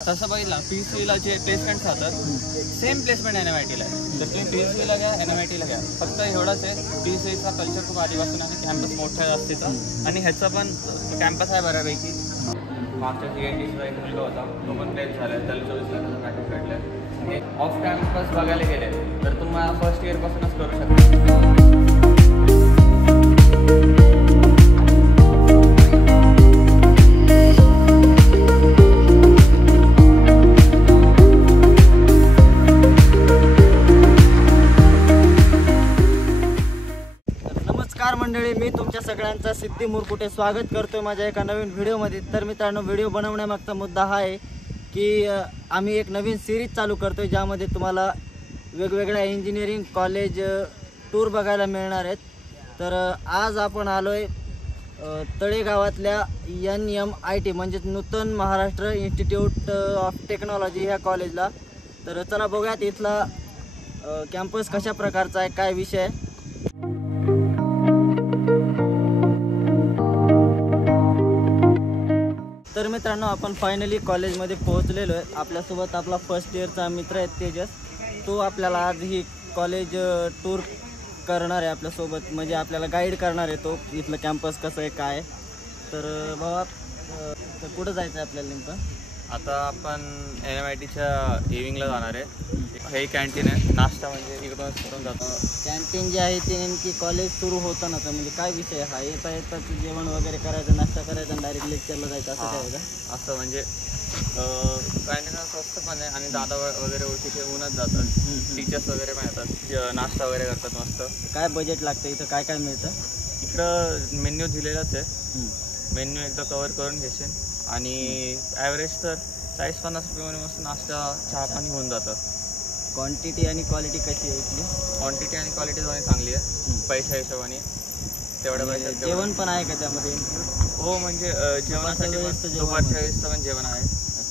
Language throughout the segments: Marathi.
तसं बघितलं PCUला जे प्लेसमेंट्स राहतात सेम प्लेसमेंट NMITला आहे. तर तुम्ही PCUला घ्या NMITला घ्या, फक्त एवढंच आहे PCUचा कल्चर खूप आधीपासून आहे, कॅम्पस मोठा आहे जास्तीचा आणि ह्याचा पण कॅम्पस आहे बऱ्यापैकी. मागच्या CITचा एक मुलगा होता, तो पण प्लेस झाला, त्याला 24 लाखाचा पॅकेज भेटलं. ऑफ कॅम्पस बघायला गेले तर तुम्हाला फर्स्ट इयरपासूनच करू शकता. नमस्कार मंडळी, मी तुमच्या सगळ्यांचा सिद्धी मुरकुटे स्वागत करतोय माझ्या एका नवीन व्हिडिओमध्ये. तर मित्रांनो, व्हिडिओ बनवण्यामागचा मुद्दा हा आहे की आम्ही एक नवीन सिरीज चालू करतोय ज्यामध्ये तुम्हाला वेगवेगळ्या इंजिनिअरिंग कॉलेज टूर बघायला मिळणार आहेत. तर आज आपण आलोय तळेगावातल्या NMIT म्हणजेच नूतन महाराष्ट्र इन्स्टिट्यूट ऑफ टेक्नॉलॉजी ह्या कॉलेजला. तर चला बघूयात इथला कॅम्पस कशा प्रकारचा आहे, काय विषय आहे. तर मित्रांनो, आपण फायनली कॉलेजमध्ये पोहोचलेलो आहे. आपल्यासोबत आपला फर्स्ट इयरचा मित्र आहे तेजस. तो आपल्याला आज ही कॉलेज टूर करणार आहे आपल्यासोबत, म्हणजे आपल्याला गाईड करणार आहे तो इथलं कॅम्पस कसं आहे काय. तर बाबा, कुठं जायचं आहे आपल्याला नेमकं? आता आपण NMITच्या इव्हिनिंगला जाणार आहे. हे कॅन्टीन आहे, नाश्ता म्हणजे इकडूनच करून जातो. कॅन्टीन जे आहे ते नेमकी कॉलेज सुरू होताना तर म्हणजे काय विषय हा, येता जेवण वगैरे करायचं, नाश्ता करायचा आणि डायरेक्ट लेक्चरला जायचं असं काय का? असं म्हणजे कॅन्टीन स्वस्त पण आहे आणि दादा वगैरे ओळखीचे होऊनच जातात. टीचर्स वगैरे पण येतात, नाश्ता वगैरे करतात मस्त. काय बजेट लागतं इथं, काय काय मिळतं? इकडं मेन्यू दिलेलाच आहे, मेन्यू एकदा कवर करून घेशील आणि ॲव्हरेज तर 40-50 रुपयामध्ये मस्त नाश्ता चहा पाणी होऊन जातं. क्वांटिटी आणि क्वालिटी कशी आहे इथली? क्वांटिटी आणि क्वालिटी दोन्ही चांगली आहे. पैशा हिशोबाने तेवढ्या पैशात जेवण पण आहे का त्यामध्ये? हो, म्हणजे जेवणासाठी दुपारच्या वेळेसचं पण जेवण आहे,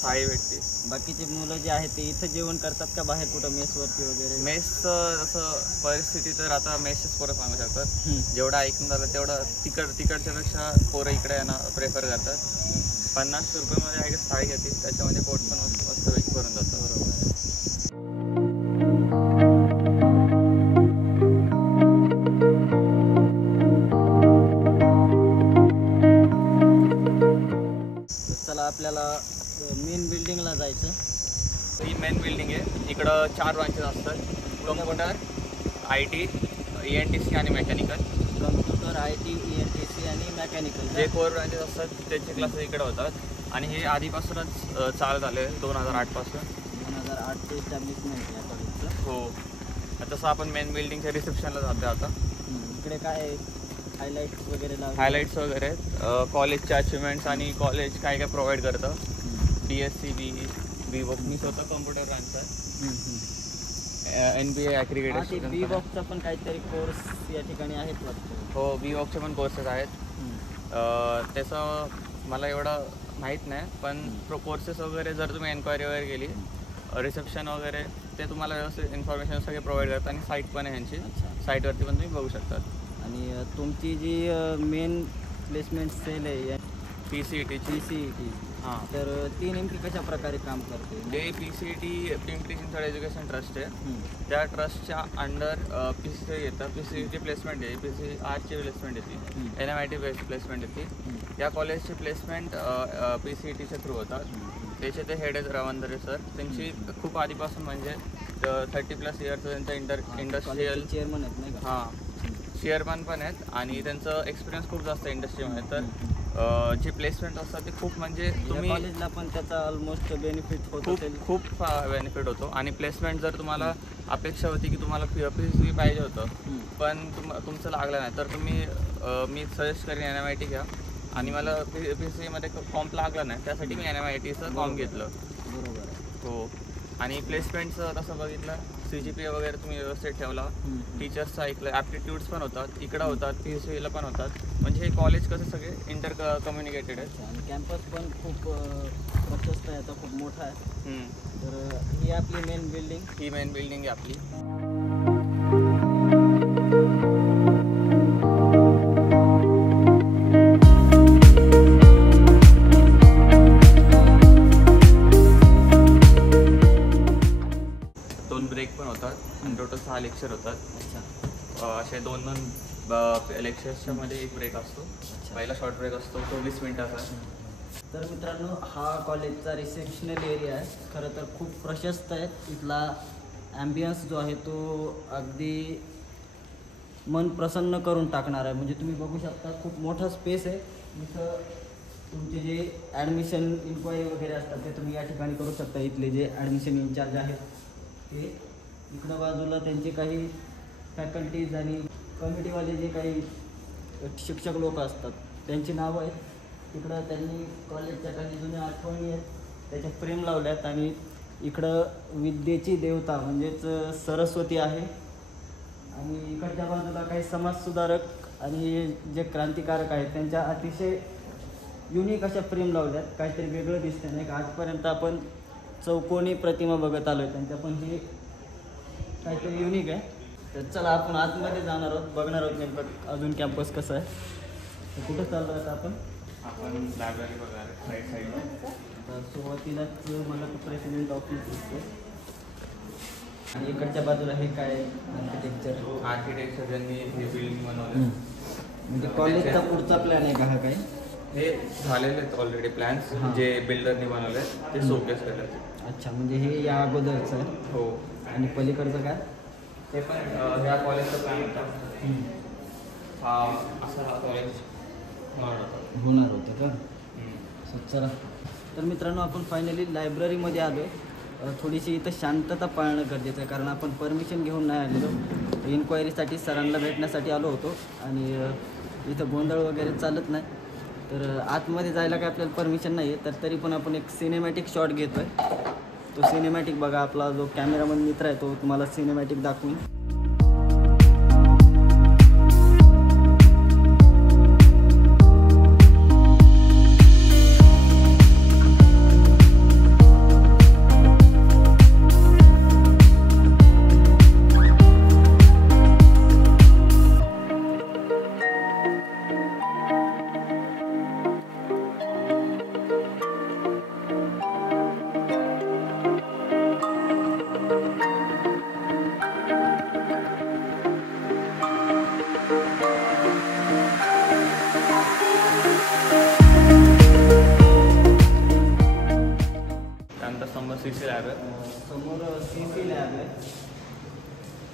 थाळी भेटते. बाकीचे मुलं जे आहेत ते इथं जेवण करतात का बाहेर कुठं मेसवरती वगैरे? मेसचं असं परिस्थिती तर आता मेसच पोरं सांगू शकतात. जेवढं ऐकून झालं तेवढं तिकडच्या पेक्षा पोरं इकडे येणं प्रेफर करतात. 50 रुपयामध्ये आहे का थाळी घेते, त्याच्यामध्ये पोट पण मस्त वेग भरून जातं. बरोबर आहे. चला आपल्याला मेन बिल्डिंगला जायचं. ही मेन बिल्डिंग आहे. इकडं 4 ब्रांचेस असतात: कम्प्युटर, IT, ENTC आणि मेकॅनिकल. कम्प्युटर, IT, ENTC आणि मेकॅनिकल जे कोर ब्रांचेस असतात त्यांचे क्लासेस इकडे होतात आणि हे आधीपासूनच चालू झाले 2008 पासून. 2008 चे एस्टॅब्लिशमेंट या कॉलेजचं. हो. तसं आपण मेन बिल्डिंगच्या रिसेप्शनला जातो आता. इकडे काय हायलाईट्स वगैरे हायलाईट्स वगैरे कॉलेजचे अचिव्हमेंट्स आणि कॉलेज काय काय प्रोव्हाइड करतं. DSC, BVOC. मी स्वतः कम्प्युटर ब्रांचचा आहे. NBA ॲक्रिडिटेशन. BVOCचा पण काहीतरी कोर्स या ठिकाणी आहेत वाटतं. हो, BVOCचे पण कोर्सेस आहेत. त्याचं मला एवढं माहीत नाही, पण कोर्सेस वगैरे जर तुम्ही एन्क्वायरी वगैरे केली, रिसेप्शन वगैरे ते तुम्हाला व्यवस्थित इन्फॉर्मेशन सगळे प्रोव्हाइड करतात आणि साईट पण आहे ह्यांची. साईटवरती पण तुम्ही बघू शकतात. आणि तुमची जी मेन प्लेसमेंट सेल आहे PCET. हां, तर ती नेमकी कशा प्रकारे काम करते? जे PCET Pimpri Chinchwad education trust आहे, त्या ट्रस्टच्या अंडर PCE येतं. PCEची प्लेसमेंट आहे, PCRची प्लेसमेंट येते, NMIT बेस्ड प्लेसमेंट येते. या कॉलेजची प्लेसमेंट PCETच्या थ्रू होतात. त्याचे ते हेड आहेत रवंदरे सर. त्यांची खूप आधीपासून म्हणजे 30+ इयर्सचं त्यांचं इंडस्ट्रियल चेअरमन आहेत नाही का? हां, चेअरमन पण आहेत आणि त्यांचं एक्सपिरियन्स खूप जास्त इंडस्ट्रीमध्ये. तर जे प्लेसमेंट असतात ते खूप म्हणजे तुम्ही कॉलेजला पण त्याचा ऑलमोस्ट बेनिफिट होतो. खूप बेनिफिट होतो. आणि प्लेसमेंट जर तुम्हाला अपेक्षा होती की तुम्हाला PCE पाहिजे होतं पण तुमचं लागलं नाही, तर तुम्ही मी सजेस्ट करेन NMIT घ्या. आणि मला PCEमध्ये फॉर्म लागला नाही, त्यासाठी मी NMITचं फॉर्म घेतलं. बरोबर आहे. हो. आणि प्लेसमेंटचं तसं बघितलं, CGPA वगैरे तुम्ही व्यवस्थित ठेवला, टीचर्सचं ऐकलं, ॲप्टिट्यूड्स पण होतात इकडं होतात, PCEला पण होतात. म्हणजे हे कॉलेज कसं सगळे कम्युनिकेटेड आहे. आणि कॅम्पस पण खूप प्रशस्त आहे, आता खूप मोठा आहे. तर ही आपली मेन बिल्डिंग आहे आपली. टोटल 6 लेक्चर होतात. अच्छा. असे 2-2 लेक्चर्सच्या मध्ये एक ब्रेक असतो. पहिला शॉर्ट ब्रेक असतो तो 20 मिनिटाचा. तर मित्रांनो, हा कॉलेजचा रिसेप्शनल एरिया आहे. खरं तर खूप प्रशस्त आहे. इथला ॲम्बियन्स जो आहे तो अगदी मन प्रसन्न करून टाकणार आहे. म्हणजे तुम्ही बघू शकता खूप मोठा स्पेस आहे. इथं तुमचे जे ॲडमिशन इन्क्वायरी वगैरे असतात ते तुम्ही या ठिकाणी करू शकता. इथले जे ॲडमिशन इन्चार्ज आहेत ते इकडं बाजूला त्यांचे काही फॅकल्टीज आणि कमिटीवाले जे काही शिक्षक लोक असतात त्यांची नावं आहेत. तिकडं त्यांनी कॉलेजच्या काही जुन्या आठवणी आहेत त्याच्या फ्रेम लावल्या आहेत. आणि इकडं विद्येची देवता म्हणजेच सरस्वती आहे. आणि इकडच्या बाजूला काही समाजसुधारक आणि जे क्रांतिकारक आहेत त्यांच्या अतिशय युनिक अशा फ्रेम लावल्यात. काहीतरी वेगळं दिसतं नाही का. आजपर्यंत आपण चौकोनी प्रतिमा बघत आलो आहे त्यांच्या, पण हे काहीतरी युनिक आहे. तर चला आपण आतमध्ये जाणार आहोत, बघणार आहोत नेमकं अजून कॅम्पस कसं आहे. तर कुठं चाललो आहे आपण लायब्ररी बघा राईट साईडला. तर सुरुवातीलाच मला तो प्रेसिडेंट ऑफिस दिसतो. आणि इकडच्या बाजूला हे काय आर्किटेक्चर ज्यांनी हे बिल्डिंग बनवलं. म्हणजे कॉलेजचा पुढचा प्लॅन आहे का हा काय? हे झालेले आहेत ऑलरेडी प्लॅन्स जे बिल्डरनी बनवले ते शोकेस केले. अच्छा, म्हणजे हे या अगोदरचं आहे. हो. आणि पलीकडचं काय? ते पण ह्या कॉलेजचा प्लॅन होता. हा कॉलेज होणार होतं का? सो चला. तर मित्रांनो, आपण फायनली लायब्ररीमध्ये आलो आहे. थोडीशी इथं शांतता पाळणं गरजेचं आहे, कारण आपण परमिशन घेऊन नाही आलेलो. इन्क्वायरीसाठी सरांना भेटण्यासाठी आलो होतो. आणि इथं गोंधळ वगैरे चालत नाही. तर आतमध्ये जायला काय आपल्याला परमिशन नाही आहे. तर तरी पण आपण एक सिनेमॅटिक शॉट घेतो आहे. तो सिनेमॅटिक बघा. आपला जो कॅमेरामन मित्र आहे तो तुम्हाला सिनेमॅटिक दाखवून. CC लॅब आहे. समोर CC लॅब आहे.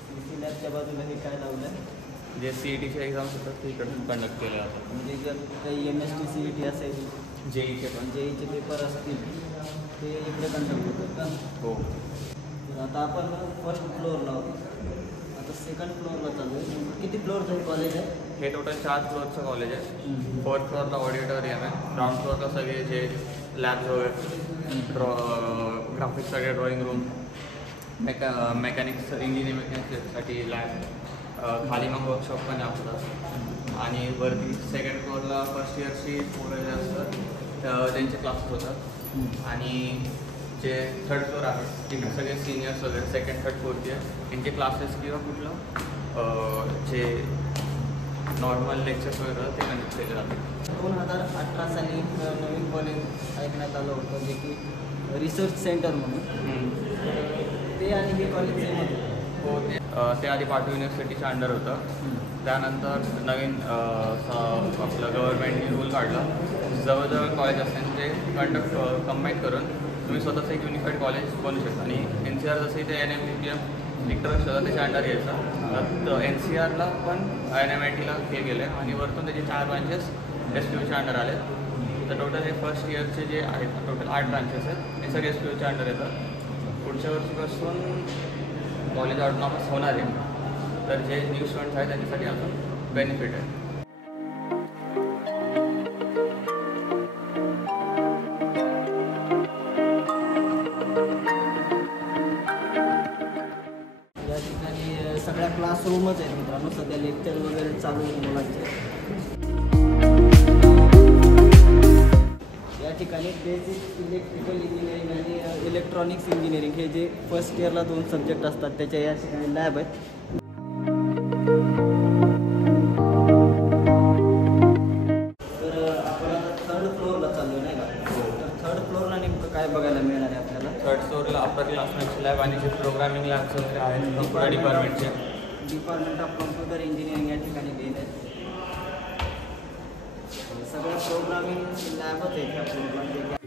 CC लॅबच्या बाजूला हे काय लावलं आहे? जे CETचे एक्झाम्स होतात ते इकडून कंडक्ट केले जातात. म्हणजे जर काही MST CET असेल, JEEचे पण JEEचे पेपर असतील ते इकडे कंडक्ट होतात का? हो. तर आता आपण फर्स्ट फ्लोअरला आहोत. आता सेकंड फ्लोअरला चालू आहे. किती फ्लोअरचं हे कॉलेज आहे? हे टोटल 4 फ्लोअरचं कॉलेज आहे. 4th फ्लोअरला ऑडिटोरियम आहे. ग्राउंड फ्लोअरला सगळे जे लॅब्स वगैरे, ग्राफिक्स सगळे, ड्रॉइंग रूम, मेकॅनिक्स, इंजिनिअरिंग मेकॅनिक्ससाठी लॅब, खाली मग वर्कशॉप पण असतात. आणि वरती सेकंड फ्लोअरला फर्स्ट इयरची पोरं जे असतात त्यांचे क्लासेस होतात. आणि जे थर्ड फ्लोअर आहे तिकडे सगळे सिनियर्स वगैरे सेकंड, थर्ड, फोर्थ इयर यांचे क्लासेस किंवा कुठलं जे नॉर्मल लेक्चर्स वगैरे ते कंडक्ट केले जातात. 2018 साली नवीन कॉलेज ऐकण्यात आलं होतं जे की रिसर्च सेंटर म्हणून. ते आणि हे कॉलेज सेम होतं. हो. ते आधी पाटू युनिव्हर्सिटीच्या अंडर होतं. त्यानंतर नवीन आपलं गव्हर्नमेंटने रूल काढला. जवळजवळ कॉलेज असेल ते कंबाईन करून तुम्ही स्वतःचं एक युनिफाईड कॉलेज बनवू शकता. आणि NCR जसं ते NMPM ट्रस्ट होता त्याच्या अंडर यायचा. तर NCRला पण NMITला हे गेलं आहे. आणि वरतून त्याचे 4 ब्रांचेस SPUच्या अंडर आले. तर टोटल हे फर्स्ट इयरचे जे आहेत टोटल 8 ब्रांचेस आहेत हे सगळे SPUच्या अंडर येतात. पुढच्या वर्षीपासून कॉलेज ऑटोनॉमस होणार आहे. तर जे न्यू स्टुडंट्स आहेत त्यांच्यासाठी अजून बेनिफिट आहे. या ठिकाणी सगळ्या क्लासरूमच आहेत मित्रांनो. सध्या लेक्चर वगैरे चालू आहे मुलांचे. या ठिकाणी बेसिक इलेक्ट्रिकल इंजिनिअरिंग आणि इलेक्ट्रॉनिक्स इंजिनिअरिंग हे जे फर्स्ट इयरला 2 सब्जेक्ट असतात त्याच्या या ठिकाणी लॅब आहेत. तर आपण थर्ड फ्लोअरला चाललो नाही का? तर थर्ड फ्लोअरला नेमकं काय बघायला मिळणार आहे आपल्याला? थर्ड फ्लोअरला अपर क्लासमेटचे लॅब आणि जे प्रोग्रामिंग लॅब्स वगैरे आहेत कम्प्युटर डिपार्टमेंटचे. डिपार्टमेंट ऑफ कम्प्युटर इंजिनिअरिंग या ठिकाणी लिहिलं आहे. सगळं प्रोग्रामिंग लॅबच आहे त्या फ्लोअरला.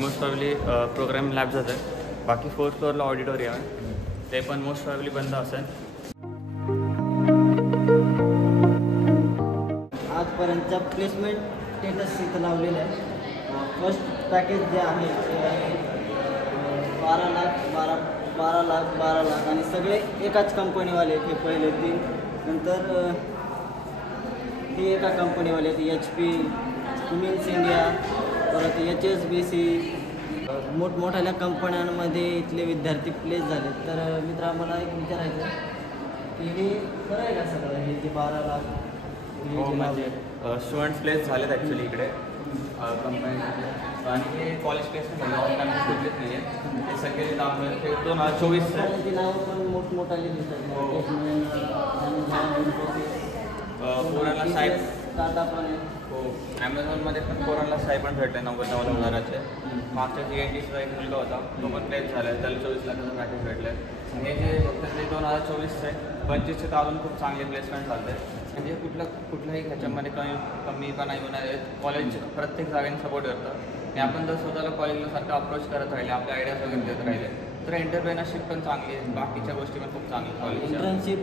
मोस्ट प्रॉब्ली प्रोग्रामिंग लॅब जातात. बाकी फोर्थ फ्लोअरला ऑडिटोरियम आहे, ते पण मोस्ट प्रॉब्ली बंद असेल. आजपर्यंतचा प्लेसमेंट स्टेटस इथं लावलेलं आहे. फर्स्ट पॅकेज जे आहे ते आहे 12 लाख आणि सगळे एकाच कंपनीवाले. हे पहिले 3, नंतर हे एका कंपनीवाले HP, कुमिन्स इंडिया, परत HSBC, मोठमोठ्या कंपन्यांमध्ये इथले विद्यार्थी प्लेस झाले. तर मित्रा मला एक विचारायचं की हे खरं आहे का सगळं हे जे 12 लाख म्हणजे स्टुडंट्स प्लेस झालेत ॲक्च्युली इकडे कंपनीमध्ये. आणि हे कॉलेज प्लेसमेंट ऑन कॅम्पस कुठलेच नाही आहे. हे सगळे लांब 2024 त्यांची नावं पण मोठमोठाली दिसतात. पोरांना साहेब टाटा पण आहे. हो, ॲमेझॉनमध्ये पण पोरांना साहेब पण भेटले 90,000-90,000चे. मागच्या GNTचा एक मुलगा होता, तो पण प्लेस झाला आहे, त्याला 24 लाखाचं पॅकेज भेटलं आहे. हे जे फक्त ते 2024चे 25चे तर अजून खूप चांगले प्लेसमेंट झाले आहे. म्हणजे कुठल्याही ह्याच्यामध्ये कमीपणा येऊ नये. कॉलेज प्रत्येक जागेने सपोर्ट करतं आणि आपण जर स्वतःला कॉलेजला सारखं अप्रोच करत राहिले, आपल्या आयडियाज वगैरे देत राहिले, तर एंटरप्रेनरशिप पण चांगली आहे. बाकीच्या गोष्टी पण खूप चांगल्या कॉलेजच्या. इंटर्नशिप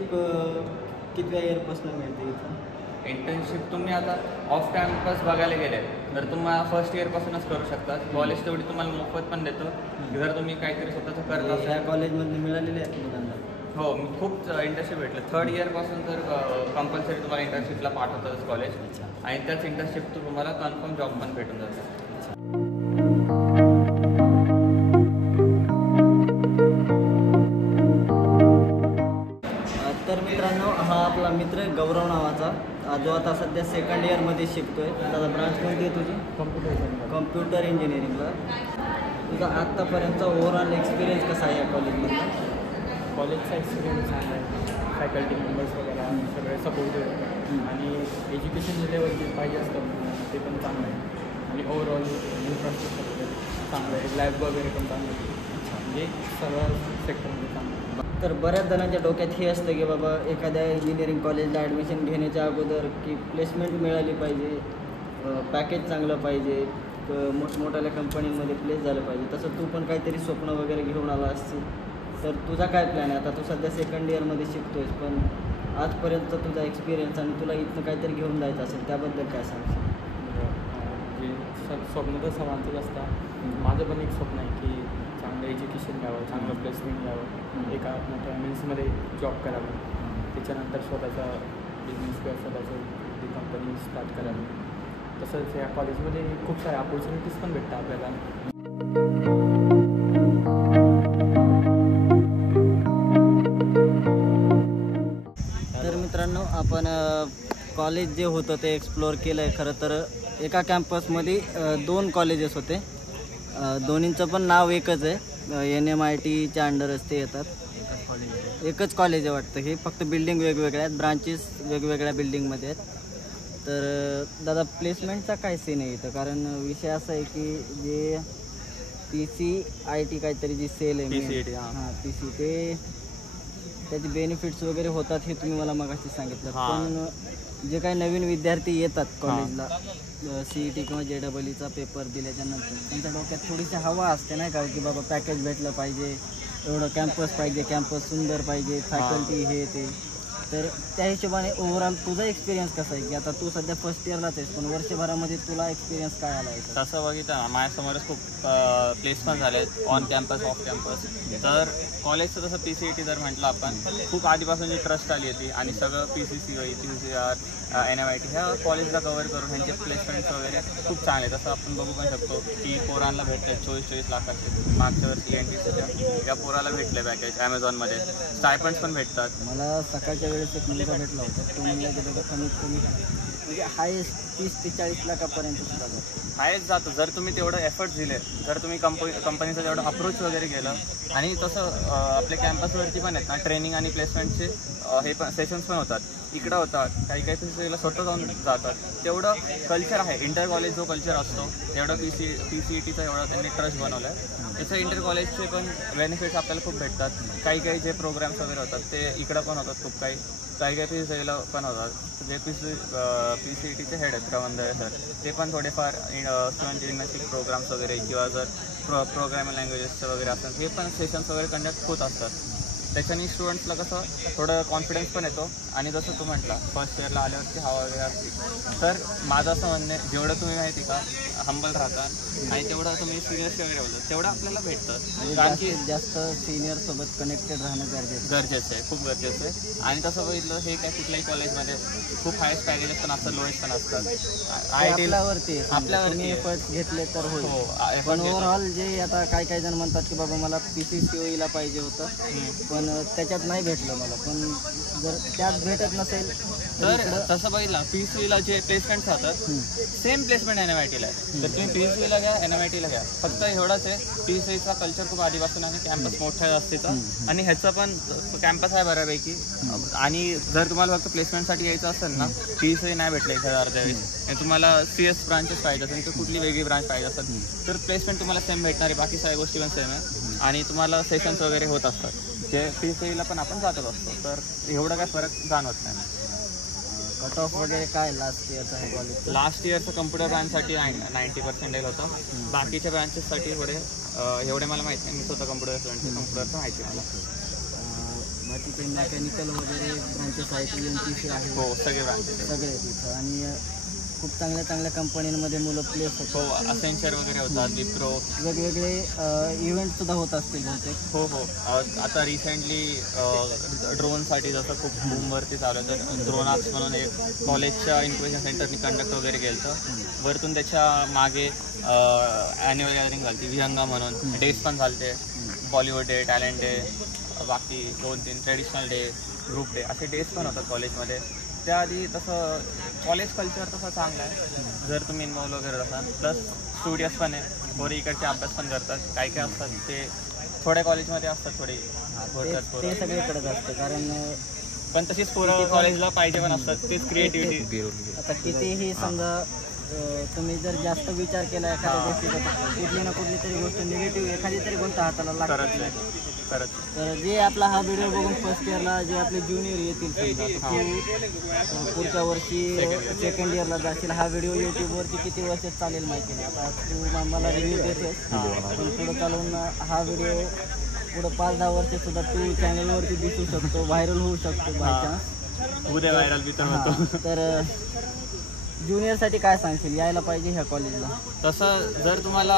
कितव्या इयरपासून मिळते इथं? इंटर्नशिप तुम्ही आता ऑफ कॅम्पस बघायला गेले तर तुम्हाला फर्स्ट इयरपासूनच करू शकता. कॉलेज तेवढी तुम्हाला मोफत पण देतं जर तुम्ही काहीतरी स्वतःचं करत असाल. या कॉलेजमधून मिळालेले आहेत मुलांना? हो, खूप इंटर्नशिप भेटलं. थर्ड इयरपासून तर कंपल्सरी तुम्हाला इंटर्नशिपला पाठवतातच कॉलेज. आणि त्याच इंटर्नशिप तुम्हाला कन्फर्म जॉब पण भेटून जातं. तर मित्रांनो, हा आपला मित्र गौरव नावाचा, जो आता सध्या सेकंड इयरमध्ये शिकतोय. त्याचा ब्रांच कोणती आहे तुझी? कम्प्युटर इंजिनिअरिंगला. तुझा आत्तापर्यंतचा ओव्हरऑल एक्सपिरियन्स कसा आहे या कॉलेजमधला? कॉलेजचा एक्सपिरियन्स चांगला आहे. फॅकल्टी मेंबर्स वगैरे सगळे सपोर्टिव्ह होतं आणि एज्युकेशन लेवल जे पाहिजे असतं ते पण चांगलं आहे. आणि ओव्हरऑल इन्फ्रास्ट्रक्चर वगैरे चांगलं आहे. लॅब वगैरे पण चांगलं आहे. म्हणजे सर्व सेक्टरमध्ये चांगलं आहे. तर बऱ्याच जणांच्या डोक्यात हे असतं की बाबा एखाद्या इंजिनिअरिंग कॉलेजला ॲडमिशन घेण्याच्या अगोदर की प्लेसमेंट मिळाली पाहिजे, पॅकेज चांगलं पाहिजे, मोठमोठ्या कंपनीमध्ये प्लेस झालं पाहिजे. तसं तू पण काहीतरी स्वप्न वगैरे घेऊन आला असतील. तर तुझा काय प्लॅन आहे? आता तू सध्या सेकंड इयरमध्ये शिकतोयस, पण आजपर्यंत तुझा एक्सपिरियन्स आणि तुला इथनं काहीतरी घेऊन जायचं असेल त्याबद्दल काय सांगशील? जे स्वप्न तर सर्वांचंच असतं. माझं पण एक स्वप्न आहे की चांगलं एज्युकेशन घ्यावं, चांगलं प्लेसमेंट घ्यावं, एका मोठ्या एमएनसीमध्ये जॉब करावं, त्याच्यानंतर स्वतःचा बिझनेस किंवा स्वतःचं ती कंपनी स्टार्ट करावी. तसंच या कॉलेजमध्ये खूप साऱ्या अपॉर्च्युनिटीज पण भेटतात आपल्याला. तर मित्रांनो, आपण कॉलेज जे होतं ते एक्सप्लोअर केलं आहे. खरं तर एका कॅम्पसमध्ये 2 कॉलेजेस होते. दोन्हींचं पण नाव एकच आहे. NMITच्या अंडरच ते येतात. एकच कॉलेज आहे वाटतं. हे फक्त बिल्डिंग वेगवेगळ्या आहेत, ब्रांचेस वेगवेगळ्या बिल्डिंगमध्ये आहेत. तर दादा, प्लेसमेंटचा काय सीन आहे इथं? कारण विषय असा आहे की जे PCIT काहीतरी जी सेल आहे, PCIT, हां PC, ते त्याचे बेनिफिट्स वगैरे होतात हे तुम्ही मला मगाशी सांगितलं. पण जे काही नवीन विद्यार्थी येतात कॉलेजला, CET किंवा JEEचा पेपर दिल्याच्यानंतर त्यांच्या डोक्यात थोडीशी हवा असते नाही का, की बाबा पॅकेज भेटलं पाहिजे, एवढं कॅम्पस पाहिजे, कॅम्पस सुंदर पाहिजे, फॅकल्टी हे ते. तर त्या हिशोबाने ओव्हरऑल तुझा एक्सपिरियन्स कसा आहे की आता तू सध्या फर्स्ट इयरलाच आहेस, पण वर्षभरामध्ये तुला एक्सपिरियन्स काय आला आहे? तसं बघितलं ना माझ्यासमोरच खूप प्लेस पण झाले ऑन कॅम्पस ऑफ कॅम्पस. तर कॉलेजचं तसं PCET जर म्हटलं आपण खूप आधीपासून जी ट्रस्ट आली होती आणि सगळं PCCOE PCR NIT ह्या कॉलेजला कव्हर करून ह्यांचे प्लेसमेंट्स वगैरे खूप चांगले. तसं आपण बघू पण शकतो की पोरांना भेटले 24 लाखाचे मागच्या वर्षी NTCच्या या पोराला भेटले पॅकेज ॲमेझॉनमध्ये. स्टायपंड्स पण भेटतात. मला सकाळच्या वेळेस एक मुलगा भेटला होता, तो म्हणला की त्याचा कमीत कमी म्हणजे हायेस्ट 30 ते 40 लाखापर्यंत सुद्धा जातो. हायच जातो जर तुम्ही तेवढं एफर्ट्स दिले, जर तुम्ही कंपनीचं तेवढं अप्रोच वगैरे केलं. आणि तसं आपल्या कॅम्पसवरती पण आहेत ना ट्रेनिंग आणि प्लेसमेंटचे हे पण सेशन्स पण होतात. इकडं होतात काही काही स्वतः जाऊन जातात. तेवढं कल्चर आहे इंटर कॉलेज जो कल्चर असतो तेवढं PCETचा एवढा त्यांनी ट्रस्ट बनवलं आहे. त्याचं इंटर कॉलेजचे पण बेनिफिट्स आपल्याला खूप भेटतात. काही काही जे प्रोग्राम्स वगैरे होतात ते इकडं पण होतात खूप काही PCETला पण होतात. जे PCETचे हेड आहेत रवंदळे सर, ते पण थोडेफार स्टुडंट जिम्नॅस्टिक प्रोग्राम्स वगैरे किंवा जर प्रोग्रामिंग लँग्वेजेसचं वगैरे असतात हे पण सेशन्स वगैरे कंडक्ट होत असतात. त्याच्याने स्टुडंट्सला कसं थोडं कॉन्फिडन्स पण येतो. आणि जसं तू म्हटला फर्स्ट इयरला आल्यावरती हवा वगैरे असते. तर माझं असं म्हणणं आहे जेवढं तुम्ही माहिती का हंबल राहता आणि तेवढं तुम्ही सिनियर्स वगैरे बोलतो तेवढं आपल्याला भेटतं. कारण की जास्त सिनियर सोबत कनेक्टेड राहणं गरजेचं आहे, खूप गरजेचं आहे. आणि तसं बघितलं हे काय कुठल्याही कॉलेजमध्ये खूप हायेस्ट पॅकेजेस पण असतात, लोएस्ट पण असतात. आपल्यावरती आपल्यावरती एफर्ट्स घेतले तर होईल. हो पण ओव्हरऑल जे आता काही जण म्हणतात की बाबा मला PCCOEला पाहिजे होतं पण त्याच्यात नाही भेटलं मला, पण जर त्यात भेटत नसेल तर तसं बघितलं PCEला जे प्लेसमेंट्स राहतात सेम प्लेसमेंट NITला आहे. तर तुम्ही PCEला घ्या NITला घ्या, फक्त एवढंच आहे PCEचा कल्चर खूप आधीपासून आहे. कॅम्पस मोठा आहे जास्तीचा आणि ह्याचं पण कॅम्पस आहे बऱ्यापैकी. आणि जर तुम्हाला फक्त प्लेसमेंटसाठी यायचं असेल ना PCE नाही भेटलं 1000 त्यावेळेस आणि तुम्हाला CS ब्रांचेस पाहिजे असेल तर कुठली वेगळी ब्रांच पाहिजे असेल तर प्लेसमेंट तुम्हाला सेम भेटणार आहे. बाकी सगळ्या गोष्टी पण सेम आहे आणि तुम्हाला सेशन्स वगैरे होत असतात जे PCEला पण आपण जातच असतो. तर एवढं काय फरक जाणवत नाही. कट ऑफ वगैरे काय लास्ट इयरचा आहे कॉलेज? लास्ट इयरचं कम्प्युटर ब्रांचसाठी 90% होतं. बाकीच्या ब्रांचेससाठी थोडे एवढे मला माहीत नाही. मी स्वतः कम्प्युटरचं माहिती मला. बाकीचे मेकॅनिकल वगैरे ब्रांचेस आहेत, NTC आहे, हो सगळे ब्रांचेस सगळे तिथं. आणि खूप चांगल्या चांगल्या कंपन्यांमध्ये मुलं प्लेस हो असेंचर वगैरे होतात, विप्रो वेगवेगळे इव्हेंटसुद्धा होत असतील बहुतेक. हो आता रिसेंटली ड्रोनसाठी जसं खूप बूमवरती चालू आहे तर ड्रोनाक्स म्हणून एक कॉलेजच्या इन्क्युबेशन सेंटरनी कंडक्ट वगैरे केलं होतं. वरतून त्याच्या मागे ॲन्युअल गॅदरिंग झाली विहंगा म्हणून, डेज पण झालते, बॉलिवूड डे, टॅलेंट डे, बाकी 2-3 ट्रेडिशनल डे, ग्रुप डे असे डेज पण होतात कॉलेजमध्ये. त्याआधी तसं कॉलेज कल्चर तसं चांगलं आहे जर तुम्ही इन्वॉल्व वगैरे असाल. प्लस स्टुडिओज पण आहे, पोरी इकडचे अभ्यास पण करतात. काही काही असतात ते थोड्या कॉलेजमध्ये असतात थोडी ते सगळीकडेच असतं कारण पण तशीच पोरं कॉलेजला पाहिजे पण असतात. तेच क्रिएटिव्हिटी. आता कितीही समजा तुम्ही जर जास्त विचार केला एखाद्या गोष्टीचा कुठली ना कुठली तरी गोष्ट निगेटिव्ह एखादी तरी गोष्ट हाताला लागते. तर जे आपला हा व्हिडिओ बघून फर्स्ट इयरला जे आपले ज्युनियर येतील समजा तू पुढच्या वर्षी सेकंड इयरला जाशील, हा व्हिडिओ यूट्यूबवरती किती वर्ष चालेल माहिती नाही. आता तू मला रिव्ह्यू देतेस पण पुढं चालून हा व्हिडिओ पुढं 5-10 वर्षसुद्धा तू चॅनलवरती दिसू शकतो, व्हायरल होऊ शकतो बायचान्स. उद्या व्हायरल बी तर होतो. तर ज्युनियरसाठी काय सांगशील यायला पाहिजे ह्या कॉलेजला? तसं जर तुम्हाला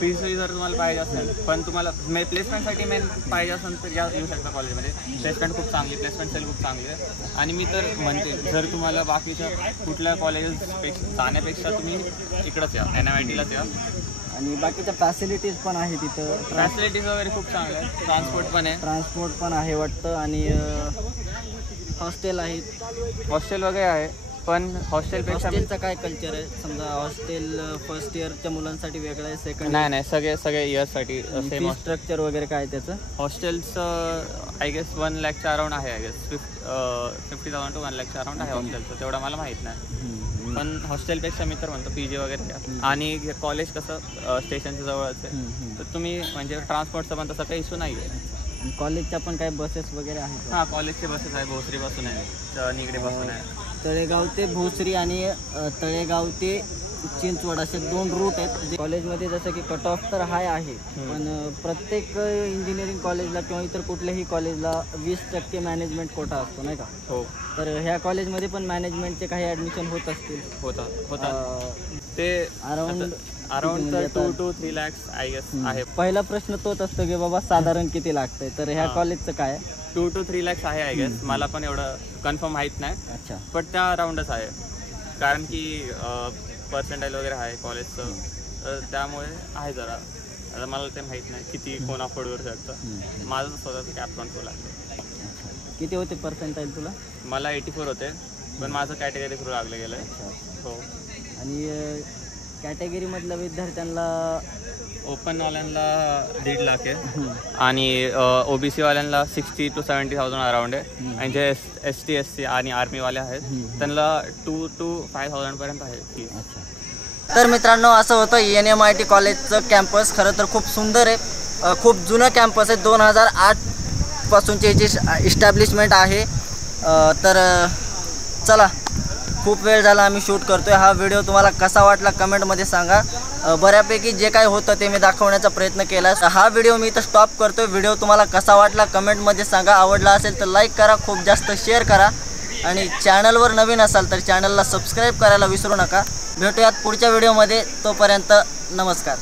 PCE जर तुम्हाला पाहिजे असेल पण तुम्हाला प्लेसमेंटसाठी मेन पाहिजे असेल तर येऊ शकता कॉलेजमध्ये. प्लेसमेंट खूप चांगली, प्लेसमेंट सेल खूप चांगली आहे. आणि मी तर म्हणते जर तुम्हाला बाकीच्या कुठल्या कॉलेजेसपेक्षा जाण्यापेक्षा तुम्ही इकडंच या NITलाच या. आणि बाकीच्या फॅसिलिटीज पण आहे तिथं. फॅसिलिटीज वगैरे खूप चांगल्या आहेत. ट्रान्सपोर्ट पण आहे वाटतं. आणि हॉस्टेल आहेत, हॉस्टेल वगैरे आहे. पण हॉस्टेलचं काय कल्चर आहे? समजा हॉस्टेल फर्स्ट इयरच्या मुलांसाठी वेगळं आहे, सेकंड नाही सगळे इयर्ससाठी सेम. स्ट्रक्चर वगैरे काय त्याचं? हॉस्टेलचं आय गेस 1 लाखच्या अराउंड आहे. आय गेस 50,000 to 1 लाखच्या अराउंड आहे हॉस्टेलचं. तेवढं मला माहीत नाही. पण हॉस्टेलपेक्षा मी तर म्हणतो PG वगैरे. आणि कॉलेज कसं स्टेशनच्या जवळच आहे तर तुम्ही म्हणजे ट्रान्सपोर्टचा पण तसा काही इश्यू नाही आहे. कॉलेजच्या पण काही बसेस वगैरे आहेत? हां कॉलेजचे बसेस आहे. भोसरीपासून आहे, निगडीपासून आहे. तळेगाव ते भोसरी आणि तळेगाव ते चिंचवड असे 2 रूट आहेत. कॉलेजमध्ये जसं की कट ऑफ तर हाय आहे, पण प्रत्येक इंजिनिअरिंग कॉलेजला किंवा इतर कुठल्याही कॉलेजला 20% मॅनेजमेंट कोटा असतो नाही का? हो. तर ह्या कॉलेजमध्ये पण मॅनेजमेंटचे काही ॲडमिशन होत असतील? होतात ते around 2 to 3 lakhs I guess आहे. पहिला प्रश्न तोच असतो की बाबा साधारण किती लागतंय, तर ह्या कॉलेजचं काय? 2 to 3 lakhs आहे आय गेस. मला पण एवढं कन्फर्म माहीत नाही. अच्छा. पण त्या अराउंडच आहे, कारण की पर्सेंटाईल वगैरे आहे कॉलेजचं, तर त्यामुळे आहे जरा. आता मला ते माहीत नाही किती कोण अफोर्ड करू शकतं. माझं स्वतःचं कॅप थ्रू लागलं. किती होते पर्सेंटाईल तुला? मला 84 होते, पण माझं कॅटेगरी थ्रू लागलं गेलं. हो. आणि कॅटेगरीमधल्या विद्यार्थ्यांना ओपनवाल्यांना 1.5 लाख आहे आणि OBC वाल्यांना 60,000 to 70,000 अराउंड आहे. आणि जे ST SC आणि आर्मीवाले आहेत त्यांना 2 to 5,000 पर्यंत आहे फी. तर मित्रांनो, असं होतं NMIT कॉलेजचं कॅम्पस. खरं तर खूप सुंदर आहे, खूप जुनं कॅम्पस आहे. 2008 पासूनची याची इस्टॅब्लिशमेंट आहे. तर चला, खूप वेळ झाला आम्ही शूट करतोय. हा व्हिडिओ तुम्हाला कसा वाटला कमेंटमध्ये सांगा. बऱ्यापैकी जे काही होतं ते मी दाखवण्याचा प्रयत्न केला. हा व्हिडिओ मी इथं स्टॉप करतोय. व्हिडिओ तुम्हाला कसा वाटला कमेंटमध्ये सांगा. आवडला असेल तर लाईक करा, खूप जास्त शेअर करा आणि चॅनलवर नवीन असाल तर चॅनलला सबस्क्राईब करायला विसरू नका. भेटूयात पुढच्या व्हिडिओमध्ये. तोपर्यंत नमस्कार.